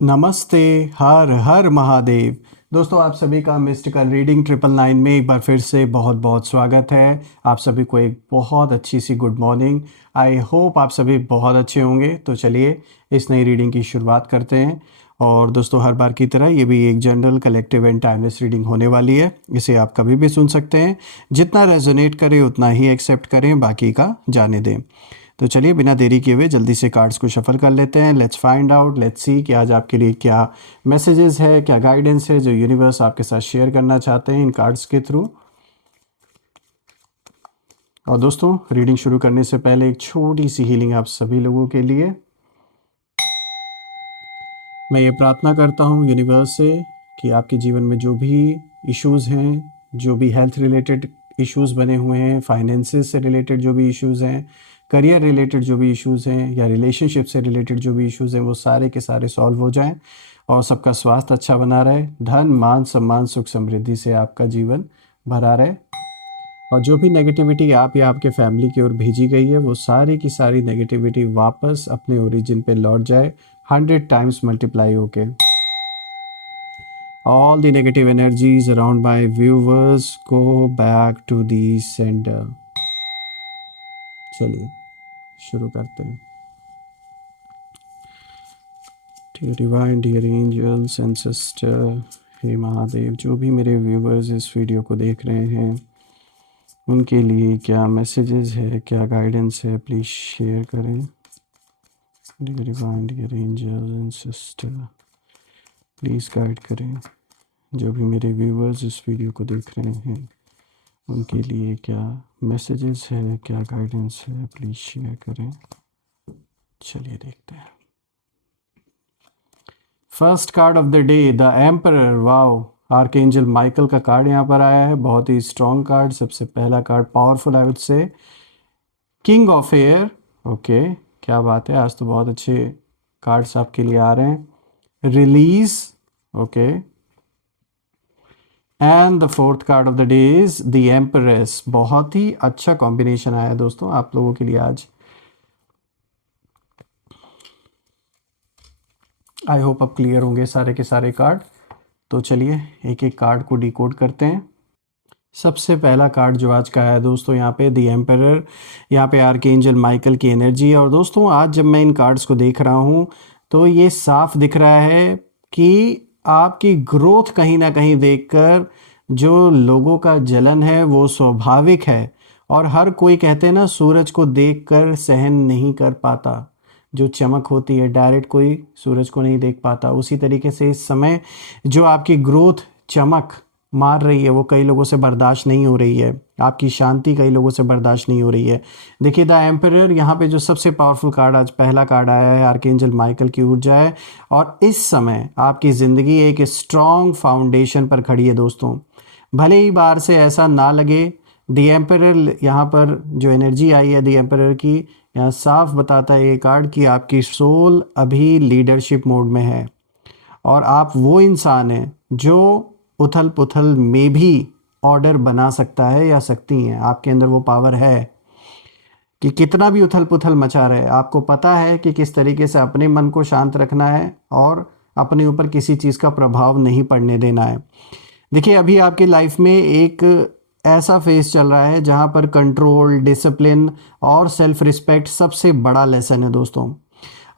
नमस्ते। हर हर महादेव। दोस्तों, आप सभी का मिस्टिकल रीडिंग 999 में एक बार फिर से बहुत बहुत स्वागत है। आप सभी को एक बहुत अच्छी सी गुड मॉर्निंग। आई होप आप सभी बहुत अच्छे होंगे। तो चलिए इस नई रीडिंग की शुरुआत करते हैं। और दोस्तों, हर बार की तरह ये भी एक general collective and timeless reading होने वाली है। इसे आप कभी भी सुन सकते हैं। जितना रेजोनेट करे उतना ही एक्सेप्ट करें, बाकी का जाने दें। तो चलिए बिना देरी किए हुए जल्दी से कार्ड्स को शफल कर लेते हैं। Let's find out, let's see कि आज आपके लिए क्या मैसेजेस है, क्या गाइडेंस है जो यूनिवर्स आपके साथ शेयर करना चाहते हैं इन कार्ड्स के थ्रू। और दोस्तों, रीडिंग शुरू करने से पहले एक छोटी सी हीलिंग आप सभी लोगों के लिए। मैं ये प्रार्थना करता हूँ यूनिवर्स से कि आपके जीवन में जो भी इश्यूज़ हैं, जो भी हेल्थ रिलेटेड इश्यूज़ बने हुए हैं, फाइनेंसेस से रिलेटेड जो भी इश्यूज़ हैं, करियर रिलेटेड जो भी इश्यूज़ हैं, या रिलेशनशिप से रिलेटेड जो भी इश्यूज़ हैं, वो सारे के सारे सॉल्व हो जाएं और सबका स्वास्थ्य अच्छा बना रहे, धन मान सम्मान सुख समृद्धि से आपका जीवन भरा रहे। और जो भी नेगेटिविटी आप या आपके फैमिली की ओर भेजी गई है, वो सारी की सारी नेगेटिविटी वापस अपने ओरिजिन पे लौट जाए 100 टाइम्स मल्टीप्लाई होके। All the negative energies around my viewers go back to the sender। चलिए शुरू करते हैं। Dear divine, dear angels and sister, हे महादेव, जो भी मेरे व्यूवर्स इस वीडियो को देख रहे हैं उनके लिए क्या मैसेजेस है, क्या गाइडेंस है, प्लीज़ शेयर करें। Dear divine, dear angels and sister, please guide करें। जो भी मेरे व्यूवर्स इस वीडियो को देख रहे हैं उनके लिए क्या मैसेजेस है, क्या गाइडेंस है, प्लीज़ शेयर करें। चलिए देखते हैं। First card of the day, the emperor. Wow, archangel Michael का कार्ड यहाँ पर आया है। बहुत ही स्ट्रॉन्ग कार्ड। सबसे पहला card powerful, I would say king of air. Okay, क्या बात है, आज तो बहुत अच्छे कार्ड्स आपके लिए आ रहे हैं। Release, okay. And the fourth card of the day is the empress. बहुत ही अच्छा कॉम्बिनेशन आया है दोस्तों आप लोगों के लिए आज। आई होप अब क्लियर होंगे सारे के सारे कार्ड। तो चलिए एक एक कार्ड को डिकोड करते हैं। सबसे पहला कार्ड जो आज का है दोस्तों, यहाँ पे द एम्परर, यहाँ पे आर्कएंजल माइकल की एनर्जी है। और दोस्तों, आज जब मैं इन कार्ड्स को देख रहा हूँ तो ये साफ दिख रहा है कि आपकी ग्रोथ कहीं ना कहीं देखकर जो लोगों का जलन है वो स्वाभाविक है। और हर कोई, कहते हैं ना, सूरज को देखकर सहन नहीं कर पाता। जो चमक होती है, डायरेक्ट कोई सूरज को नहीं देख पाता। उसी तरीके से इस समय जो आपकी ग्रोथ चमक मार रही है वो कई लोगों से बर्दाश्त नहीं हो रही है। आपकी शांति कई लोगों से बर्दाश्त नहीं हो रही है। देखिए, द एम्परर यहाँ पे जो सबसे पावरफुल कार्ड आज पहला कार्ड आया है, आर्कएंजल माइकल की ऊर्जा है। और इस समय आपकी ज़िंदगी एक स्ट्रॉन्ग फाउंडेशन पर खड़ी है दोस्तों। भले ही बाहर से ऐसा ना लगे, द एम्परर यहाँ पर जो एनर्जी आई है द एम्परर की, यहाँ साफ बताता है ये कार्ड कि आपकी सोल अभी लीडरशिप मोड में है। और आप वो इंसान हैं जो उथल पुथल में भी ऑर्डर बना सकता है या सकती हैं। आपके अंदर वो पावर है कि कितना भी उथल पुथल मचा रहे, आपको पता है कि किस तरीके से अपने मन को शांत रखना है और अपने ऊपर किसी चीज़ का प्रभाव नहीं पड़ने देना है। देखिए, अभी आपकी लाइफ में एक ऐसा फेज चल रहा है जहाँ पर कंट्रोल, डिसिप्लिन और सेल्फ रिस्पेक्ट सबसे बड़ा लेसन है दोस्तों।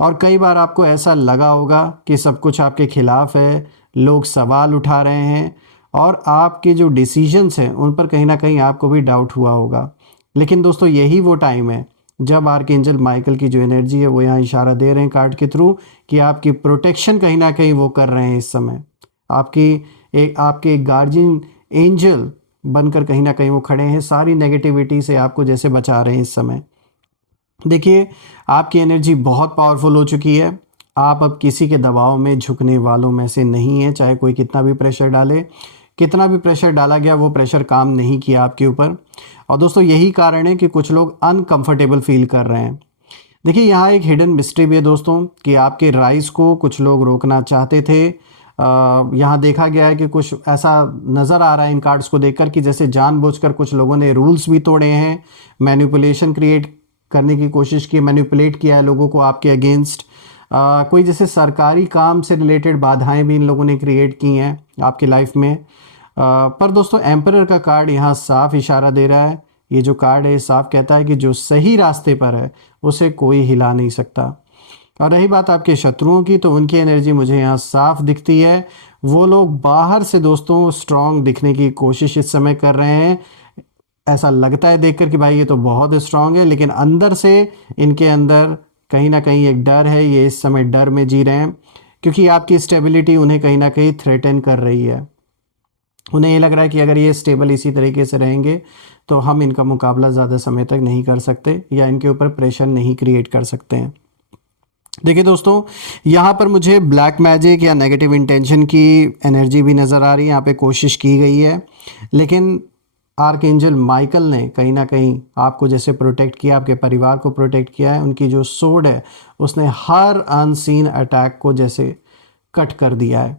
और कई बार आपको ऐसा लगा होगा कि सब कुछ आपके खिलाफ है, लोग सवाल उठा रहे हैं और आपके जो डिसीजंस हैं उन पर कहीं ना कहीं आपको भी डाउट हुआ होगा। लेकिन दोस्तों, यही वो टाइम है जब आर्कएंजल माइकल की जो एनर्जी है वो यहाँ इशारा दे रहे हैं कार्ड के थ्रू कि आपकी प्रोटेक्शन कहीं ना कहीं वो कर रहे हैं इस समय। आपके गार्जियन एंजल बनकर कहीं ना कहीं वो खड़े हैं, सारी नेगेटिविटी से आपको जैसे बचा रहे हैं इस समय। देखिए, आपकी एनर्जी बहुत पावरफुल हो चुकी है। आप अब किसी के दबाव में झुकने वालों में से नहीं है। चाहे कोई कितना भी प्रेशर डाले, कितना भी प्रेशर डाला गया, वो प्रेशर काम नहीं किया आपके ऊपर। और दोस्तों, यही कारण है कि कुछ लोग अनकंफर्टेबल फील कर रहे हैं। देखिए, यहाँ एक हिडन मिस्ट्री भी है दोस्तों कि आपके राइज को कुछ लोग रोकना चाहते थे। यहाँ देखा गया है कि कुछ ऐसा नज़र आ रहा है इन कार्ड्स को देखकर कि जैसे जानबूझकर कुछ लोगों ने रूल्स भी तोड़े हैं, मैनिपुलेशन क्रिएट करने की कोशिश की, मैनिपुलेट किया है लोगों को आपके अगेंस्ट। कोई जैसे सरकारी काम से रिलेटेड बाधाएं भी इन लोगों ने क्रिएट की हैं आपकी लाइफ में। पर दोस्तों एम्परर का कार्ड यहाँ साफ इशारा दे रहा है, ये जो कार्ड है साफ कहता है कि जो सही रास्ते पर है उसे कोई हिला नहीं सकता। और रही बात आपके शत्रुओं की, तो उनकी एनर्जी मुझे यहाँ साफ दिखती है। वो लोग बाहर से दोस्तों स्ट्रांग दिखने की कोशिश इस समय कर रहे हैं, ऐसा लगता है देखकर कि भाई ये तो बहुत स्ट्रांग है, लेकिन अंदर से इनके अंदर कहीं ना कहीं एक डर है। ये इस समय डर में जी रहे हैं क्योंकि आपकी स्टेबिलिटी उन्हें कहीं ना कहीं थ्रेटन कर रही है। उन्हें ये लग रहा है कि अगर ये स्टेबल इसी तरीके से रहेंगे तो हम इनका मुकाबला ज़्यादा समय तक नहीं कर सकते या इनके ऊपर प्रेशर नहीं क्रिएट कर सकते हैं। देखिए दोस्तों, यहाँ पर मुझे ब्लैक मैजिक या नेगेटिव इंटेंशन की एनर्जी भी नज़र आ रही है। यहाँ पे कोशिश की गई है, लेकिन आर्कएंजल माइकल ने कहीं ना कहीं आपको जैसे प्रोटेक्ट किया, आपके परिवार को प्रोटेक्ट किया है। उनकी जो सोर्ड है उसने हर अनसीन अटैक को जैसे कट कर दिया है।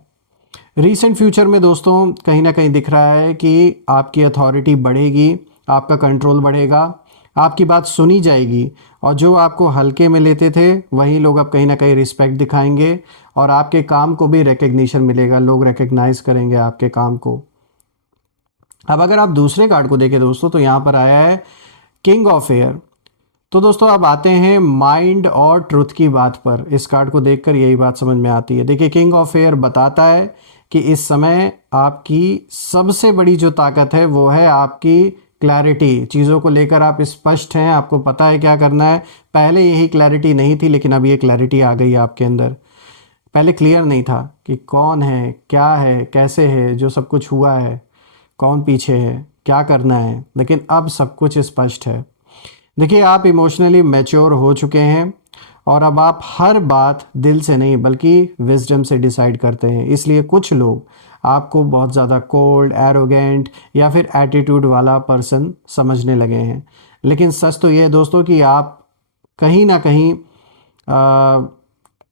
रीसेंट फ्यूचर में दोस्तों कहीं ना कहीं दिख रहा है कि आपकी अथॉरिटी बढ़ेगी, आपका कंट्रोल बढ़ेगा, आपकी बात सुनी जाएगी, और जो आपको हल्के में लेते थे वही लोग अब कहीं ना कहीं रिस्पेक्ट दिखाएंगे और आपके काम को भी रिकग्निशन मिलेगा, लोग रिकग्नाइज करेंगे आपके काम को। अब अगर आप दूसरे कार्ड को देखें दोस्तों, तो यहाँ पर आया है किंग ऑफ एयर। तो दोस्तों अब आते हैं माइंड और ट्रुथ की बात पर। इस कार्ड को देखकर यही बात समझ में आती है। देखिए, किंग ऑफ एयर बताता है कि इस समय आपकी सबसे बड़ी जो ताकत है वो है आपकी क्लैरिटी। चीज़ों को लेकर आप स्पष्ट हैं, आपको पता है क्या करना है। पहले यही क्लैरिटी नहीं थी, लेकिन अब ये क्लैरिटी आ गई आपके अंदर। पहले क्लियर नहीं था कि कौन है, क्या है, कैसे है, जो सब कुछ हुआ है, कौन पीछे है, क्या करना है, लेकिन अब सब कुछ स्पष्ट है। देखिए, आप इमोशनली मैच्योर हो चुके हैं और अब आप हर बात दिल से नहीं बल्कि विजडम से डिसाइड करते हैं। इसलिए कुछ लोग आपको बहुत ज़्यादा कोल्ड, एरोगेंट या फिर एटीट्यूड वाला पर्सन समझने लगे हैं, लेकिन सच तो ये है दोस्तों कि आप कहीं ना कहीं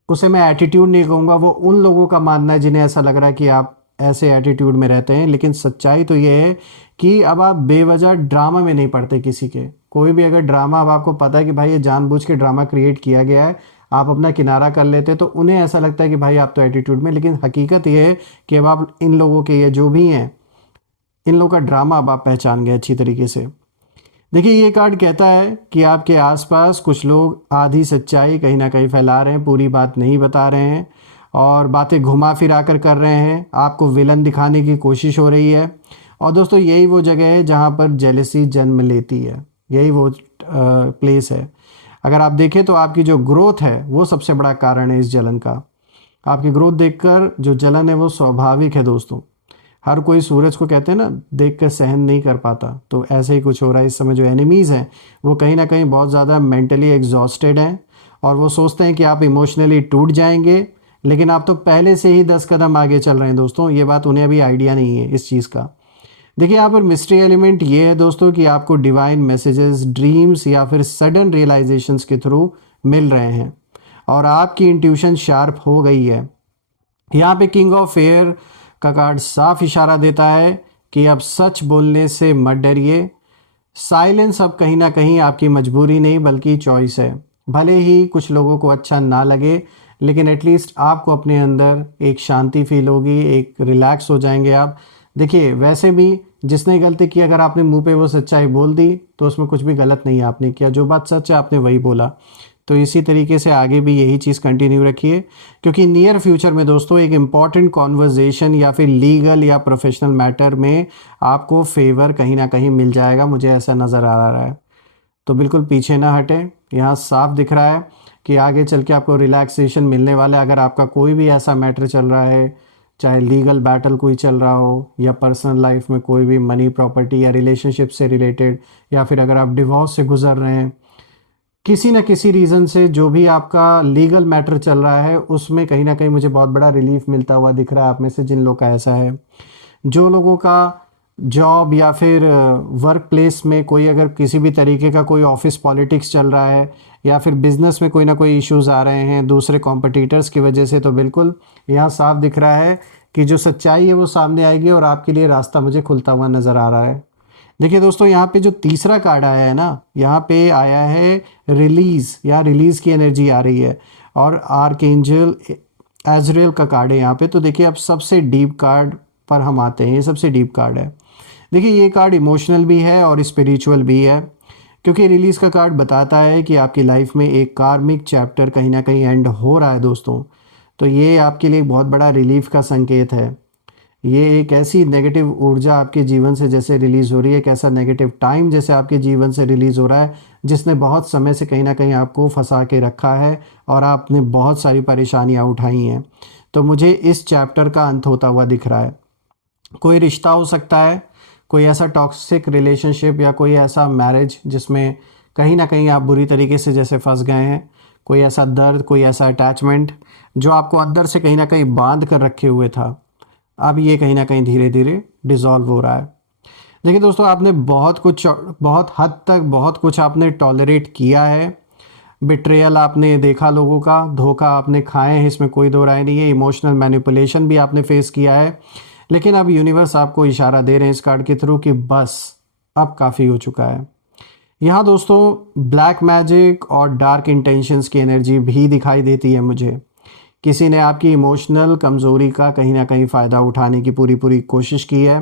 उसे मैं एटीट्यूड नहीं कहूँगा, वो उन लोगों का मानना है जिन्हें ऐसा लग रहा है कि आप ऐसे एटीट्यूड में रहते हैं। लेकिन सच्चाई तो ये है कि अब आप बेवजह ड्रामा में नहीं पड़ते किसी के। कोई भी अगर ड्रामा, अब आपको पता है कि भाई ये जानबूझ के ड्रामा क्रिएट किया गया है, आप अपना किनारा कर लेते, तो उन्हें ऐसा लगता है कि भाई आप तो एटीट्यूड में। लेकिन हकीकत ये है कि अब आप इन लोगों के, ये जो भी हैं, इन लोगों का ड्रामा अब आप पहचान गए अच्छी तरीके से। देखिए, ये कार्ड कहता है कि आपके आसपास कुछ लोग आधी सच्चाई कहीं ना कहीं फैला रहे हैं, पूरी बात नहीं बता रहे हैं और बातें घुमा फिरा कर रहे हैं, आपको विलन दिखाने की कोशिश हो रही है। और दोस्तों यही वो जगह है जहाँ पर जेलसी जन्म लेती है, यही वो प्लेस है। अगर आप देखें तो आपकी जो ग्रोथ है वो सबसे बड़ा कारण है इस जलन का। आपकी ग्रोथ देखकर जो जलन है वो स्वाभाविक है दोस्तों। हर कोई सूरज को कहते हैं ना, देख कर सहन नहीं कर पाता, तो ऐसे ही कुछ हो रहा है इस समय। जो एनिमीज़ हैं वो कहीं ना कहीं बहुत ज़्यादा मेंटली एग्जॉस्टेड हैं और वो सोचते हैं कि आप इमोशनली टूट जाएंगे, लेकिन आप तो पहले से ही 10 कदम आगे चल रहे हैं दोस्तों। ये बात उन्हें अभी आइडिया नहीं है इस चीज़ का। देखिए, यहाँ पर मिस्ट्री एलिमेंट ये है दोस्तों कि आपको डिवाइन मैसेजेस, ड्रीम्स या फिर सडन रियलाइजेशंस के थ्रू मिल रहे हैं और आपकी इंट्यूशन शार्प हो गई है। यहाँ पे किंग ऑफ एयर का कार्ड साफ इशारा देता है कि अब सच बोलने से मत डरिए। साइलेंस अब कहीं ना कहीं आपकी मजबूरी नहीं बल्कि चॉइस है। भले ही कुछ लोगों को अच्छा ना लगे, लेकिन एटलीस्ट आपको अपने अंदर एक शांति फील होगी, एक रिलैक्स हो जाएंगे आप। देखिए, वैसे भी जिसने गलती की, अगर आपने मुंह पे वो सच्चाई बोल दी तो उसमें कुछ भी गलत नहीं आपने किया। जो बात सच है आपने वही बोला। तो इसी तरीके से आगे भी यही चीज़ कंटिन्यू रखिए, क्योंकि नियर फ्यूचर में दोस्तों एक इम्पॉर्टेंट कॉन्वर्जेशन या फिर लीगल या प्रोफेशनल मैटर में आपको फेवर कहीं ना कहीं मिल जाएगा, मुझे ऐसा नज़र आ रहा है। तो बिल्कुल पीछे ना हटें। यहाँ साफ दिख रहा है कि आगे चल के आपको रिलैक्सेशन मिलने वाला है। अगर आपका कोई भी ऐसा मैटर चल रहा है, चाहे लीगल बैटल कोई चल रहा हो या पर्सनल लाइफ में कोई भी मनी, प्रॉपर्टी या रिलेशनशिप से रिलेटेड, या फिर अगर आप डिवोर्स से गुजर रहे हैं, किसी न किसी रीज़न से जो भी आपका लीगल मैटर चल रहा है, उसमें कहीं ना कहीं मुझे बहुत बड़ा रिलीफ मिलता हुआ दिख रहा है आप में से जिन लोग का ऐसा है। जो लोगों का जॉब या फिर वर्क प्लेस में कोई अगर किसी भी तरीके का कोई ऑफिस पॉलिटिक्स चल रहा है या फिर बिज़नेस में कोई ना कोई इश्यूज़ आ रहे हैं दूसरे कॉम्पिटिटर्स की वजह से, तो बिल्कुल यहाँ साफ दिख रहा है कि जो सच्चाई है वो सामने आएगी और आपके लिए रास्ता मुझे खुलता हुआ नज़र आ रहा है। देखिए दोस्तों, यहाँ पे जो तीसरा कार्ड आया है ना, यहाँ पे आया है रिलीज़ या रिलीज़ की एनर्जी आ रही है। और आर्कएंजल एजरेल का कार्ड है यहाँ पे। तो देखिए अब सबसे डीप कार्ड पर हम आते हैं, ये सबसे डीप कार्ड है। देखिए ये कार्ड इमोशनल भी है और स्पिरिचुअल भी है, क्योंकि रिलीज़ का कार्ड बताता है कि आपकी लाइफ में एक कार्मिक चैप्टर कहीं ना कहीं एंड हो रहा है दोस्तों। तो ये आपके लिए बहुत बड़ा रिलीफ का संकेत है। ये एक ऐसी नेगेटिव ऊर्जा आपके जीवन से जैसे रिलीज़ हो रही है, एक ऐसा नेगेटिव टाइम जैसे आपके जीवन से रिलीज़ हो रहा है, जिसने बहुत समय से कहीं ना कहीं आपको फंसा के रखा है और आपने बहुत सारी परेशानियां उठाई हैं। तो मुझे इस चैप्टर का अंत होता हुआ दिख रहा है। कोई रिश्ता हो सकता है, कोई ऐसा टॉक्सिक रिलेशनशिप या कोई ऐसा मैरिज जिसमें कहीं ना कहीं आप बुरी तरीके से जैसे फंस गए हैं। कोई ऐसा दर्द, कोई ऐसा अटैचमेंट जो आपको अंदर से कहीं ना कहीं बांध कर रखे हुए था, अब ये कहीं ना कहीं धीरे धीरे डिज़ोल्व हो रहा है। देखिए दोस्तों, आपने बहुत हद तक बहुत कुछ आपने टॉलरेट किया है। बिट्रेयल आपने देखा, लोगों का धोखा आपने खाए हैं, इसमें कोई दो राय नहीं है। इमोशनल मैनिपुलेशन भी आपने फेस किया है। लेकिन अब यूनिवर्स आपको इशारा दे रहे हैं इस कार्ड के थ्रू कि बस अब काफ़ी हो चुका है। यहाँ दोस्तों ब्लैक मैजिक और डार्क इंटेंशंस की एनर्जी भी दिखाई देती है मुझे। किसी ने आपकी इमोशनल कमज़ोरी का कहीं ना कहीं फ़ायदा उठाने की पूरी पूरी कोशिश की है।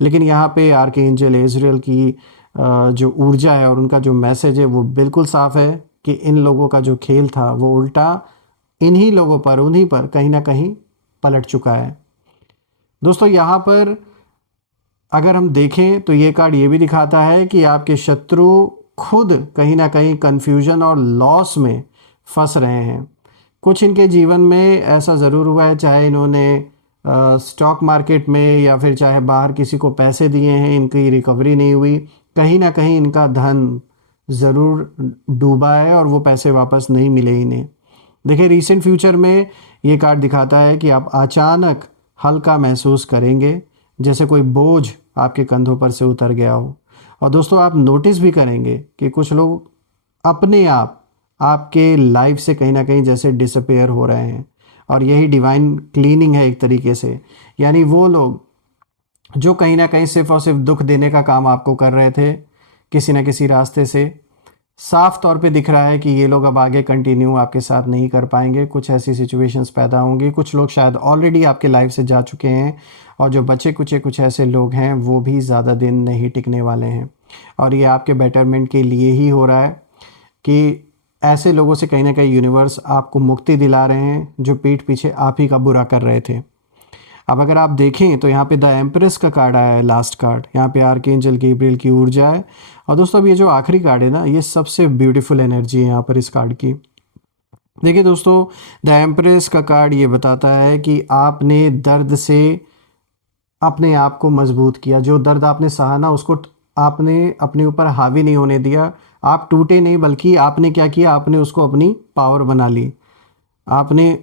लेकिन यहाँ पे आर्कएंजल एजरेल की जो ऊर्जा है और उनका जो मैसेज है वो बिल्कुल साफ है कि इन लोगों का जो खेल था वो उल्टा इन्हीं लोगों पर, उन्हीं पर कहीं ना कहीं पलट चुका है। दोस्तों यहाँ पर अगर हम देखें तो ये कार्ड ये भी दिखाता है कि आपके शत्रु खुद कहीं ना कहीं कन्फ्यूजन और लॉस में फंस रहे हैं। कुछ इनके जीवन में ऐसा ज़रूर हुआ है, चाहे इन्होंने स्टॉक मार्केट में या फिर चाहे बाहर किसी को पैसे दिए हैं, इनकी रिकवरी नहीं हुई। कहीं ना कहीं इनका धन ज़रूर डूबा है और वो पैसे वापस नहीं मिले इन्हें। देखिए रिसेंट फ्यूचर में ये कार्ड दिखाता है कि आप अचानक हल्का महसूस करेंगे, जैसे कोई बोझ आपके कंधों पर से उतर गया हो। और दोस्तों आप नोटिस भी करेंगे कि कुछ लोग अपने आप आपके लाइफ से कहीं ना कहीं जैसे डिसअपेयर हो रहे हैं। और यही डिवाइन क्लीनिंग है एक तरीके से। यानी वो लोग जो कहीं ना कहीं सिर्फ और सिर्फ दुख देने का काम आपको कर रहे थे किसी न किसी रास्ते से, साफ तौर पे दिख रहा है कि ये लोग अब आगे कंटिन्यू आपके साथ नहीं कर पाएंगे। कुछ ऐसी सिचुएशंस पैदा होंगी। कुछ लोग शायद ऑलरेडी आपके लाइफ से जा चुके हैं और जो बचे कुचे कुछ ऐसे लोग हैं वो भी ज़्यादा दिन नहीं टिकने वाले हैं। और ये आपके बेटरमेंट के लिए ही हो रहा है कि ऐसे लोगों से कहीं ना कहीं यूनिवर्स आपको मुक्ति दिला रहे हैं जो पीठ पीछे आप ही का बुरा कर रहे थे। अब अगर आप देखें तो यहाँ पे द एम्प्रेस का कार्ड आया है, लास्ट कार्ड। यहाँ पे आर्कएंजल गैब्रियल की ऊर्जा है। और दोस्तों अब ये जो आखिरी कार्ड है ना, ये सबसे ब्यूटीफुल एनर्जी है यहाँ पर इस कार्ड की। देखिए दोस्तों, द एम्प्रेस का कार्ड ये बताता है कि आपने दर्द से अपने आप को मजबूत किया। जो दर्द आपने सहा ना, उसको आपने अपने ऊपर हावी नहीं होने दिया। आप टूटे नहीं, बल्कि आपने क्या किया, आपने उसको अपनी पावर बना ली। आपने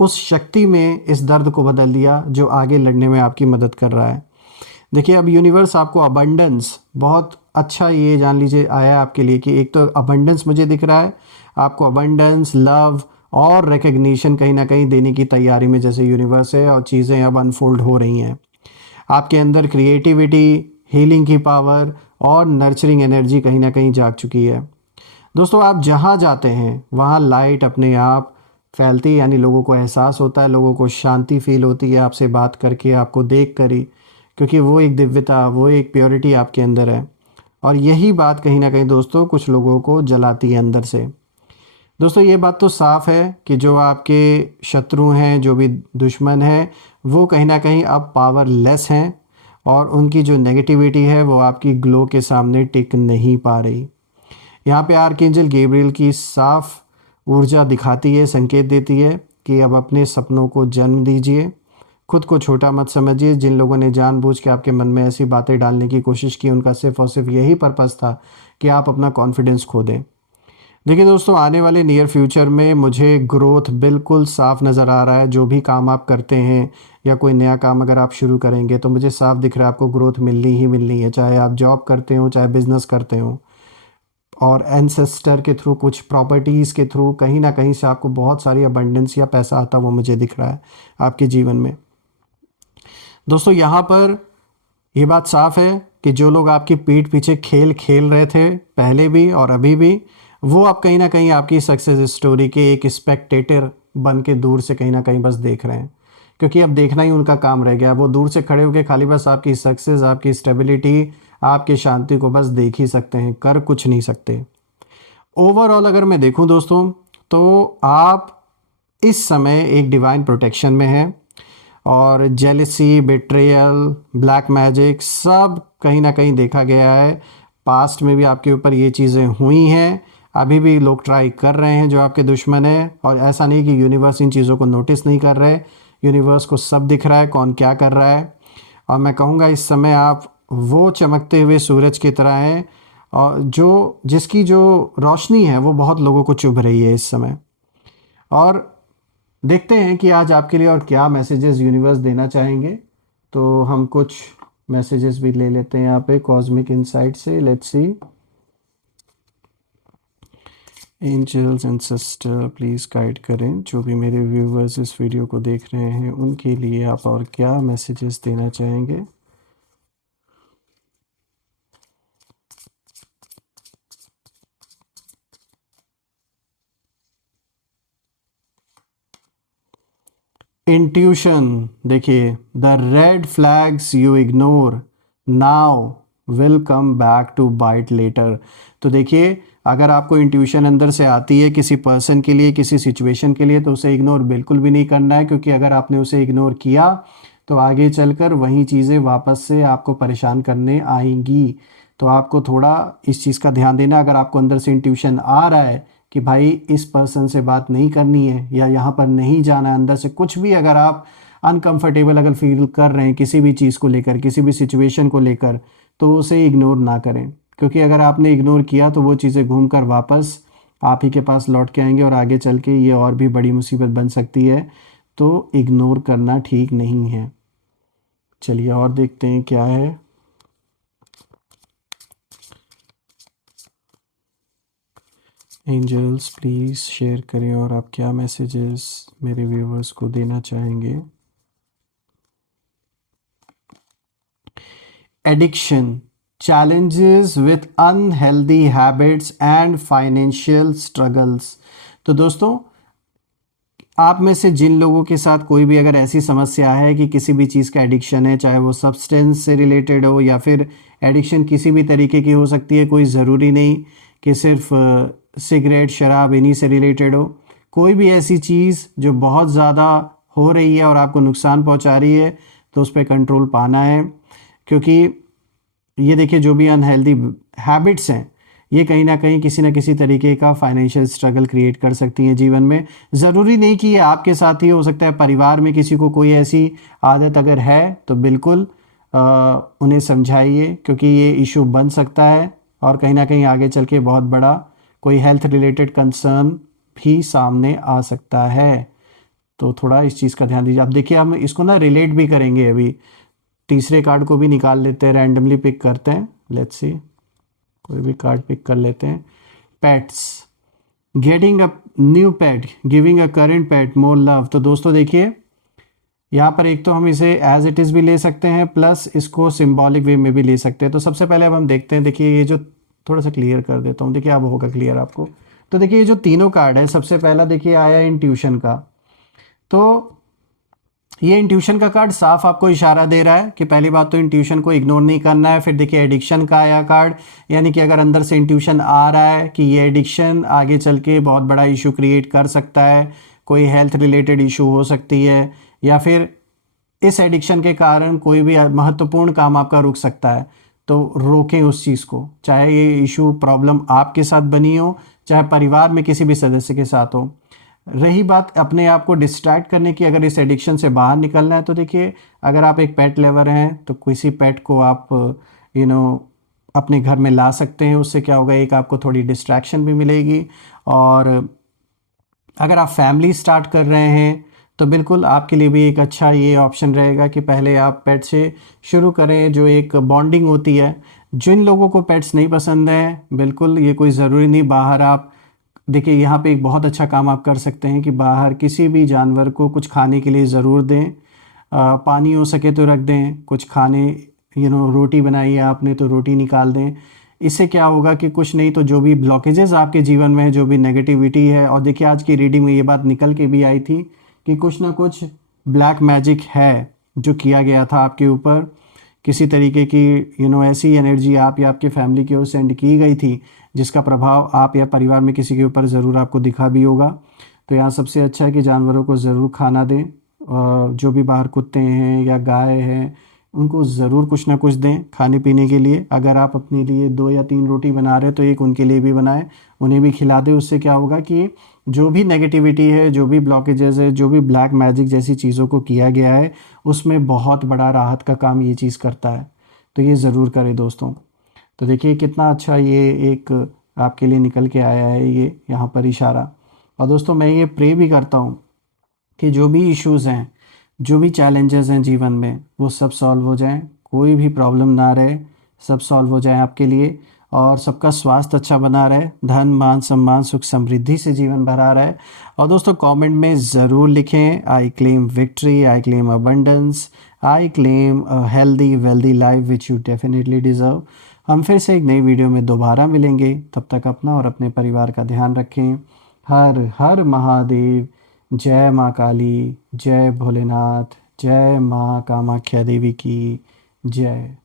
उस शक्ति में इस दर्द को बदल दिया जो आगे लड़ने में आपकी मदद कर रहा है। देखिए अब यूनिवर्स आपको अबंडेंस, बहुत अच्छा ये जान लीजिए आया है आपके लिए कि एक तो अबंडेंस मुझे दिख रहा है, आपको अबंडेंस, लव और रिकग्निशन कहीं ना कहीं देने की तैयारी में जैसे यूनिवर्स है। और चीज़ें अब अनफोल्ड हो रही हैं। आपके अंदर क्रिएटिविटी, हीलिंग की पावर और नर्चरिंग एनर्जी कहीं ना कहीं जाग चुकी है। दोस्तों आप जहाँ जाते हैं वहाँ लाइट अपने आप फैलती है। यानी लोगों को एहसास होता है, लोगों को शांति फील होती है आपसे बात करके, आपको देख कर ही, क्योंकि वो एक दिव्यता, वो एक प्योरिटी आपके अंदर है। और यही बात कहीं ना कहीं दोस्तों कुछ लोगों को जलाती है अंदर से। दोस्तों ये बात तो साफ है कि जो आपके शत्रु हैं, जो भी दुश्मन हैं, वो कहीं ना कहीं अब पावरलेस हैं और उनकी जो नेगेटिविटी है वो आपकी ग्लो के सामने टिक नहीं पा रही। यहाँ पे आर्कएंजल गैब्रियल की साफ ऊर्जा दिखाती है, संकेत देती है कि अब अपने सपनों को जन्म दीजिए। खुद को छोटा मत समझिए। जिन लोगों ने जानबूझ के आपके मन में ऐसी बातें डालने की कोशिश की, उनका सिर्फ और सिर्फ यही पर्पस था कि आप अपना कॉन्फिडेंस खो दें। देखिए दोस्तों, आने वाले नियर फ्यूचर में मुझे ग्रोथ बिल्कुल साफ नज़र आ रहा है। जो भी काम आप करते हैं या कोई नया काम अगर आप शुरू करेंगे तो मुझे साफ दिख रहा है आपको ग्रोथ मिलनी ही मिलनी है। चाहे आप जॉब करते हो, चाहे बिजनेस करते हो, और एंसेस्टर के थ्रू, कुछ प्रॉपर्टीज़ के थ्रू कहीं ना कहीं से आपको बहुत सारी अबंडेंस या पैसा आता वो मुझे दिख रहा है आपके जीवन में। दोस्तों यहाँ पर ये बात साफ है कि जो लोग आपकी पीठ पीछे खेल खेल रहे थे पहले भी और अभी भी, वो आप कहीं ना कहीं आपकी सक्सेस स्टोरी के एक स्पेक्टेटर बन के दूर से कहीं ना कहीं बस देख रहे हैं, क्योंकि अब देखना ही उनका काम रह गया। वो दूर से खड़े होकर खाली बस आपकी सक्सेस, आपकी स्टेबिलिटी, आपकी शांति को बस देख ही सकते हैं, कर कुछ नहीं सकते। ओवरऑल अगर मैं देखूं दोस्तों, तो आप इस समय एक डिवाइन प्रोटेक्शन में हैं, और जेलिसी, बिट्रेयल, ब्लैक मैजिक सब कहीं ना कहीं देखा गया है। पास्ट में भी आपके ऊपर ये चीज़ें हुई हैं, अभी भी लोग ट्राई कर रहे हैं जो आपके दुश्मन हैं, और ऐसा नहीं कि यूनिवर्स इन चीज़ों को नोटिस नहीं कर रहे, यूनिवर्स को सब दिख रहा है कौन क्या कर रहा है। और मैं कहूँगा इस समय आप वो चमकते हुए सूरज की तरह हैं, और जिसकी जो रोशनी है वो बहुत लोगों को चुभ रही है इस समय। और देखते हैं कि आज आपके लिए और क्या मैसेजेस यूनिवर्स देना चाहेंगे। तो हम कुछ मैसेजेस भी ले लेते हैं यहाँ पे कॉस्मिक इनसाइट से। Let's see. Angels and sister please guide करें जो भी मेरे व्यूवर्स इस वीडियो को देख रहे हैं, उनके लिए आप और क्या मैसेजेस देना चाहेंगे। इंट्यूशन देखिए, the red flags you ignore now will come back to bite later. तो देखिए, अगर आपको इंट्यूशन अंदर से आती है किसी पर्सन के लिए, किसी सिचुएशन के लिए, तो उसे इग्नोर बिल्कुल भी नहीं करना है, क्योंकि अगर आपने उसे इग्नोर किया तो आगे चलकर वही चीज़ें वापस से आपको परेशान करने आएंगी। तो आपको थोड़ा इस चीज़ का ध्यान देना। अगर आपको अंदर से इंट्यूशन आ रहा है कि भाई इस पर्सन से बात नहीं करनी है या यहाँ पर नहीं जाना है, अंदर से कुछ भी अगर आप अनकंफर्टेबल अगर फील कर रहे हैं किसी भी चीज़ को लेकर, किसी भी सिचुएशन को लेकर, तो उसे इग्नोर ना करें, क्योंकि अगर आपने इग्नोर किया तो वो चीज़ें घूम कर वापस आप ही के पास लौट के आएंगे, और आगे चल के ये और भी बड़ी मुसीबत बन सकती है। तो इग्नोर करना ठीक नहीं है। चलिए और देखते हैं क्या है। एंजल्स प्लीज़ शेयर करें और आप क्या मैसेजेस मेरे व्यूवर्स को देना चाहेंगे। Addiction, challenges with unhealthy habits and financial struggles। तो दोस्तों, आप में से जिन लोगों के साथ कोई भी अगर ऐसी समस्या है कि किसी भी चीज़ का एडिक्शन है, चाहे वो सब्सटेंस से रिलेटेड हो या फिर एडिक्शन किसी भी तरीके की हो सकती है, कोई ज़रूरी नहीं कि सिर्फ सिगरेट, शराब इन्हीं से रिलेटेड हो। कोई भी ऐसी चीज़ जो बहुत ज़्यादा हो रही है और आपको नुकसान पहुंचा रही है, तो उस पर कंट्रोल पाना है। क्योंकि ये देखिए, जो भी अनहेल्दी हैबिट्स हैं, ये कहीं ना कहीं किसी न किसी तरीके का फाइनेंशियल स्ट्रगल क्रिएट कर सकती हैं जीवन में। ज़रूरी नहीं कि ये आपके साथ ही हो सकता है, परिवार में किसी को कोई ऐसी आदत अगर है तो बिल्कुल उन्हें समझाइए, क्योंकि ये इशू बन सकता है और कहीं ना कहीं आगे चल के बहुत बड़ा कोई हेल्थ रिलेटेड कंसर्न भी सामने आ सकता है। तो थोड़ा इस चीज़ का ध्यान दीजिए। अब देखिए, हम इसको ना रिलेट भी करेंगे। अभी तीसरे कार्ड को भी निकाल लेते हैं, रैंडमली पिक करते हैं। लेट्स सी, कोई भी कार्ड पिक कर लेते हैं। Pets, getting a new pet, giving a current pet more love. तो दोस्तों देखिए, यहाँ पर एक तो हम इसे एज इट इज़ भी ले सकते हैं, प्लस इसको सिंबॉलिक वे में भी ले सकते हैं। तो सबसे पहले अब हम देखते हैं। देखिए, ये जो थोड़ा सा क्लियर कर देता हूँ, देखिए अब होगा क्लियर आपको। तो देखिए, ये जो तीनों कार्ड है, सबसे पहला देखिए आया इंट्यूशन का। तो ये इंट्यूशन का कार्ड साफ आपको इशारा दे रहा है कि पहली बात तो इंट्यूशन को इग्नोर नहीं करना है। फिर देखिए एडिक्शन का आया कार्ड, यानी कि अगर अंदर से इंट्यूशन आ रहा है कि ये एडिक्शन आगे चल के बहुत बड़ा इशू क्रिएट कर सकता है, कोई हेल्थ रिलेटेड इशू हो सकती है, या फिर इस एडिक्शन के कारण कोई भी महत्वपूर्ण काम आपका रुक सकता है, तो रोकें उस चीज़ को। चाहे ये इशू प्रॉब्लम आपके साथ बनी हो, चाहे परिवार में किसी भी सदस्य के साथ हो। रही बात अपने आप को डिस्ट्रैक्ट करने की, अगर इस एडिक्शन से बाहर निकलना है, तो देखिए, अगर आप एक पेट लेवर हैं तो किसी पेट को आप अपने घर में ला सकते हैं। उससे क्या होगा, एक आपको थोड़ी डिस्ट्रैक्शन भी मिलेगी। और अगर आप फैमिली स्टार्ट कर रहे हैं तो बिल्कुल आपके लिए भी एक अच्छा ये ऑप्शन रहेगा कि पहले आप पेट से शुरू करें, जो एक बॉन्डिंग होती है। जिन लोगों को पेट्स नहीं पसंद हैं, बिल्कुल ये कोई ज़रूरी नहीं बाहर आप देखिए, यहाँ पे एक बहुत अच्छा काम आप कर सकते हैं कि बाहर किसी भी जानवर को कुछ खाने के लिए ज़रूर दें। पानी हो सके तो रख दें, कुछ खाने रोटी बनाई है आपने तो रोटी निकाल दें। इससे क्या होगा कि कुछ नहीं तो जो भी ब्लॉकेजेस आपके जीवन में है, जो भी नेगेटिविटी है, और देखिए आज की रीडिंग में ये बात निकल के भी आई थी कि कुछ ना कुछ ब्लैक मैजिक है जो किया गया था आपके ऊपर, किसी तरीके की ऐसी एनर्जी आप या आपके फैमिली की ओर सेंड की गई थी जिसका प्रभाव आप या परिवार में किसी के ऊपर ज़रूर आपको दिखा भी होगा। तो यहाँ सबसे अच्छा है कि जानवरों को ज़रूर खाना दें, जो भी बाहर कुत्ते हैं या गाय हैं उनको ज़रूर कुछ ना कुछ दें खाने पीने के लिए। अगर आप अपने लिए 2 या 3 रोटी बना रहे हैं तो एक उनके लिए भी बनाएं, उन्हें भी खिला दें। उससे क्या होगा कि जो भी नेगेटिविटी है, जो भी ब्लॉकेजेस है, जो भी ब्लैक मैजिक जैसी चीज़ों को किया गया है, उसमें बहुत बड़ा राहत का काम ये चीज़ करता है। तो ये ज़रूर करें दोस्तों। तो देखिए कितना अच्छा ये एक आपके लिए निकल के आया है ये यहाँ पर इशारा। और दोस्तों मैं ये प्रे भी करता हूँ कि जो भी इश्यूज़ हैं, जो भी चैलेंजेस हैं जीवन में, वो सब सॉल्व हो जाएं, कोई भी प्रॉब्लम ना रहे, सब सॉल्व हो जाए आपके लिए, और सबका स्वास्थ्य अच्छा बना रहे, धन मान सम्मान सुख समृद्धि से जीवन भरा रहे। और दोस्तों कमेंट में ज़रूर लिखें, I claim victory, I claim abundance, I claim a healthy wealthy life which you definitely deserve. हम फिर से एक नई वीडियो में दोबारा मिलेंगे, तब तक अपना और अपने परिवार का ध्यान रखें। हर हर महादेव। जय माँ काली, जय भोलेनाथ, जय माँ कामाख्या देवी की जय।